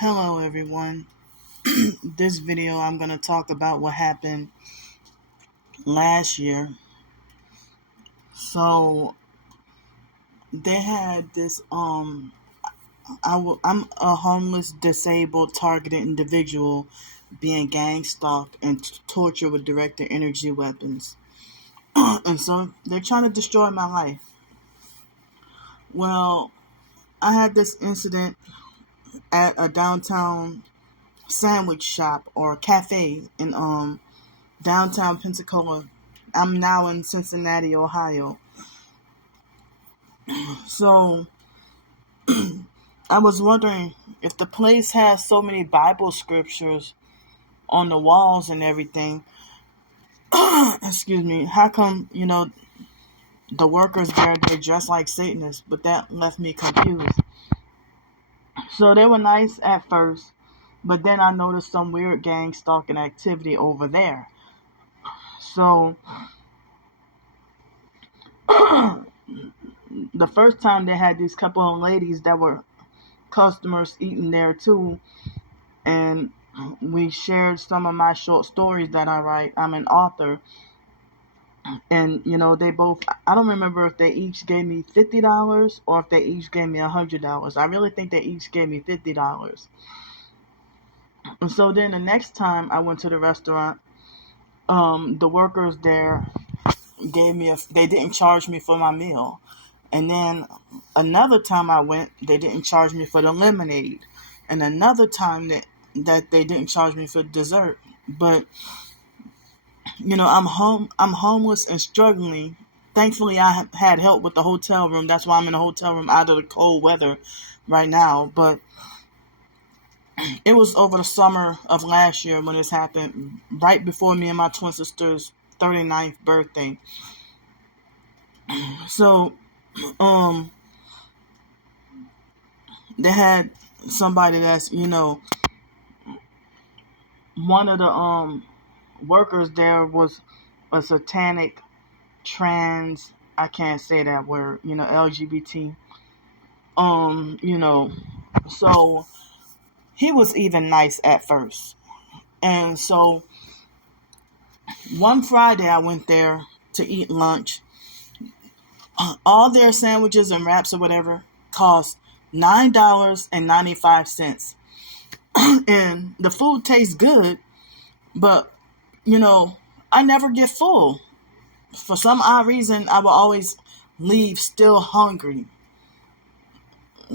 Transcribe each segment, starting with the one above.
Hello everyone. This video I'm going to talk about what happened last year. So they had this I'm a homeless, disabled, targeted individual being gang stalked and tortured with directed energy weapons. And so they're trying to destroy my life. Well, I had this incident at a downtown sandwich shop or cafe in downtown Pensacola. I'm now in Cincinnati, Ohio. So I was wondering if the place has so many Bible scriptures on the walls and everything. Excuse me. How come, the workers there, they dress like Satanists? But that left me confused. So they were nice at first, but then I noticed some weird gang stalking activity over there. So the first time they had these couple of ladies that were customers eating there too, and we shared some of my short stories that I write. I'm an author, and they both, I don't remember if they each gave me $50 or if they each gave me $100. I really think they each gave me $50. And so then the next time I went to the restaurant, the workers there they didn't charge me for my meal. And then another time I went, they didn't charge me for the lemonade. And another time that they didn't charge me for dessert. But I'm homeless and struggling. Thankfully, I had help with the hotel room. That's why I'm in a hotel room out of the cold weather right now. But it was over the summer of last year when this happened, right before me and my twin sister's 39th birthday. So, they had somebody that's, one of the workers there was a satanic trans, I can't say that word, LGBT. So he was even nice at first. And so one Friday I went there to eat lunch. All their sandwiches and wraps or whatever cost $9.95. And the food tastes good, but I never get full. For some odd reason, I will always leave still hungry.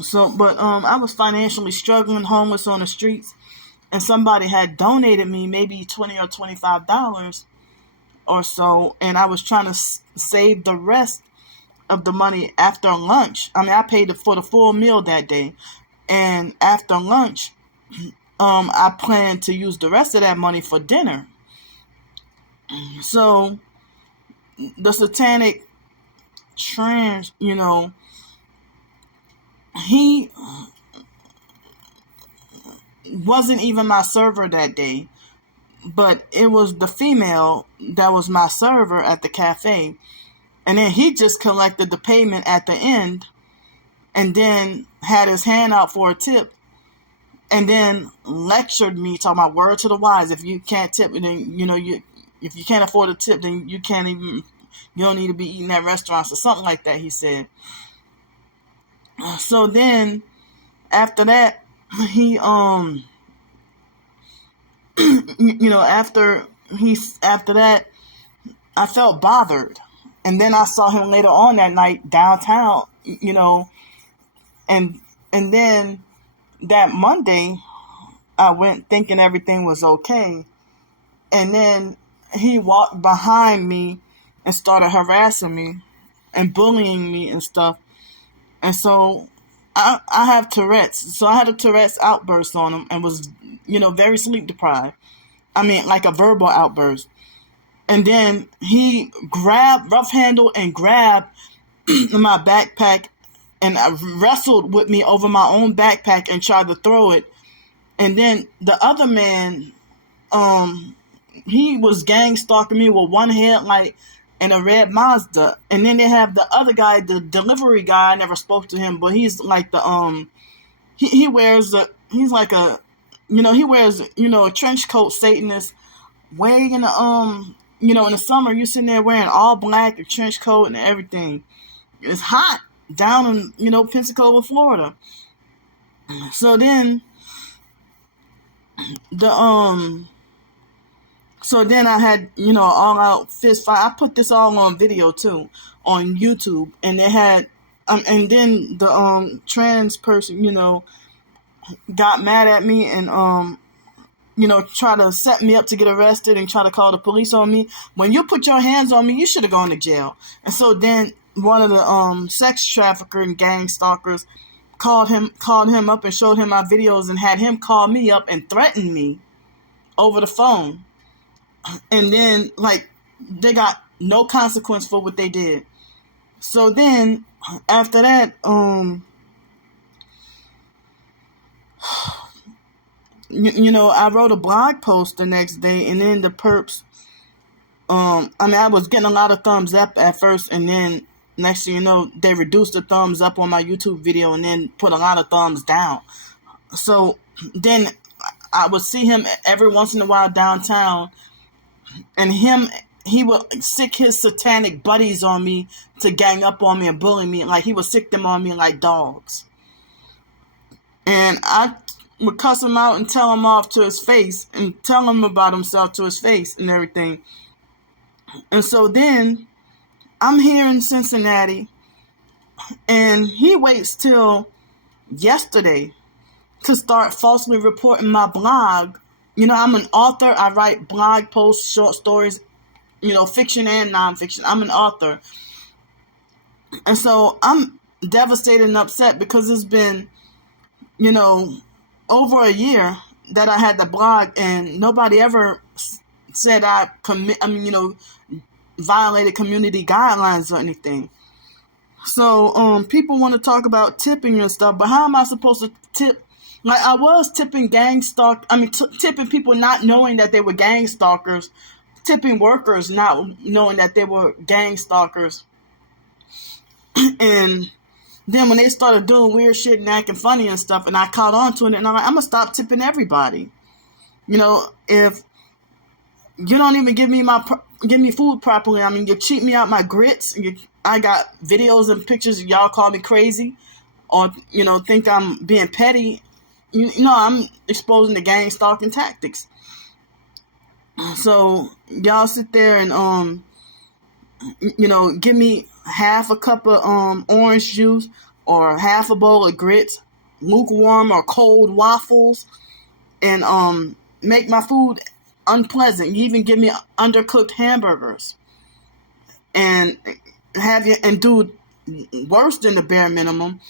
So, but I was financially struggling, homeless on the streets, and somebody had donated me maybe $20 or $25 or so, and I was trying to save the rest of the money after lunch. I mean, I paid for the full meal that day, and after lunch, I planned to use the rest of that money for dinner. So the satanic trans, he wasn't even my server that day, but it was the female that was my server at the cafe. And then he just collected the payment at the end and then had his hand out for a tip and then lectured me, talking about word to the wise. If you can't tip, then, if you can't afford a tip, then you don't need to be eating at restaurants or something like that, he said. So then after that, he, after that, I felt bothered. And then I saw him later on that night downtown, and then that Monday, I went thinking everything was okay. And then he walked behind me and started harassing me and bullying me and stuff. And so I have Tourette's. So I had a Tourette's outburst on him and was, very sleep deprived. I mean, like a verbal outburst. And then he rough-handled and grabbed my backpack and wrestled with me over my own backpack and tried to throw it. And then the other man, he was gang stalking me with one headlight and a red Mazda. And then they have the other guy, the delivery guy. I never spoke to him, but he's like the he wears he's like a, he wears, a trench coat, Satanist, way in the, in the summer, you're sitting there wearing all black, a trench coat and everything. It's hot down in, Pensacola, Florida. So then, so then I had, all out fist fight. I put this all on video too, on YouTube, and they had, and then the trans person, got mad at me and try to set me up to get arrested and try to call the police on me. When you put your hands on me, you should have gone to jail. And so then one of the sex trafficker and gang stalkers called him up and showed him my videos and had him call me up and threaten me over the phone. And then, like, they got no consequence for what they did. So then, after that, I wrote a blog post the next day, and then the perps, I was getting a lot of thumbs up at first, and then next thing you know, they reduced the thumbs up on my YouTube video and then put a lot of thumbs down. So then I would see him every once in a while downtown, and he would sick his satanic buddies on me to gang up on me and bully me. Like, he would sick them on me like dogs. And I would cuss him out and tell him off to his face and tell him about himself to his face and everything. And so then I'm here in Cincinnati, and he waits till yesterday to start falsely reporting my blog. I'm an author. I write blog posts, short stories, fiction and nonfiction. I'm an author. And so I'm devastated and upset because it's been, over a year that I had the blog, and nobody ever said I violated community guidelines or anything. So people want to talk about tipping and stuff, but how am I supposed to tip? Like, I was tipping tipping people not knowing that they were gang stalkers, tipping workers not knowing that they were gang stalkers. And then when they started doing weird shit and acting funny and stuff, and I caught on to it, and I'm like, I'm going to stop tipping everybody. If you don't even give me food properly, you cheat me out my grits. I got videos and pictures, y'all call me crazy or, think I'm being petty. I'm exposing the gang stalking tactics. So y'all sit there and, give me half a cup of orange juice or half a bowl of grits, lukewarm or cold waffles, and make my food unpleasant. You even give me undercooked hamburgers, and do worse than the bare minimum,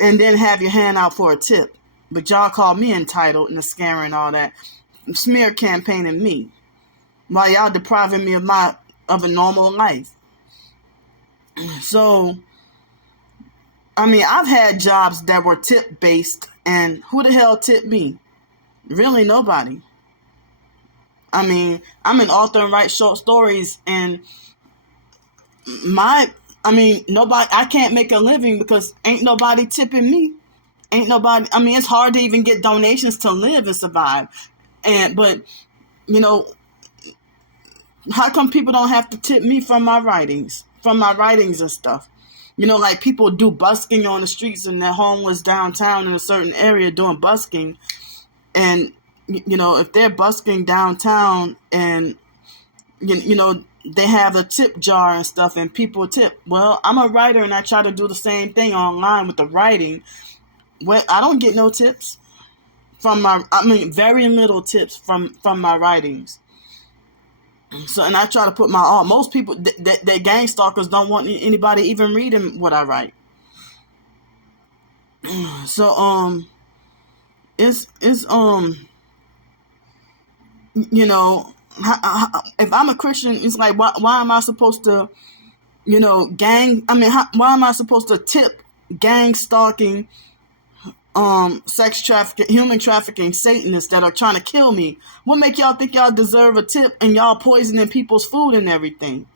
and then have your hand out for a tip. But y'all call me entitled and a scammer and all that, smear campaigning me, while y'all depriving me of a normal life. So, I've had jobs that were tip based, and who the hell tipped me? Really, nobody. I'm an author and write short stories, and nobody, I can't make a living because ain't nobody tipping me. Ain't nobody, it's hard to even get donations to live and survive. But how come people don't have to tip me from my writings and stuff? Like, people do busking on the streets, and they're homeless downtown in a certain area doing busking. And, if they're busking downtown and, they have a tip jar and stuff and people tip. Well, I'm a writer and I try to do the same thing online with the writing. Well, I don't get no tips from very little tips from my writings. So, and I try to put my all. Most people, that gang stalkers don't want anybody even reading what I write. So, it's if I'm a Christian, it's like, why am I supposed to, why am I supposed to tip gang stalking, sex trafficking, human trafficking Satanists that are trying to kill me? What make y'all think y'all deserve a tip and y'all poisoning people's food and everything?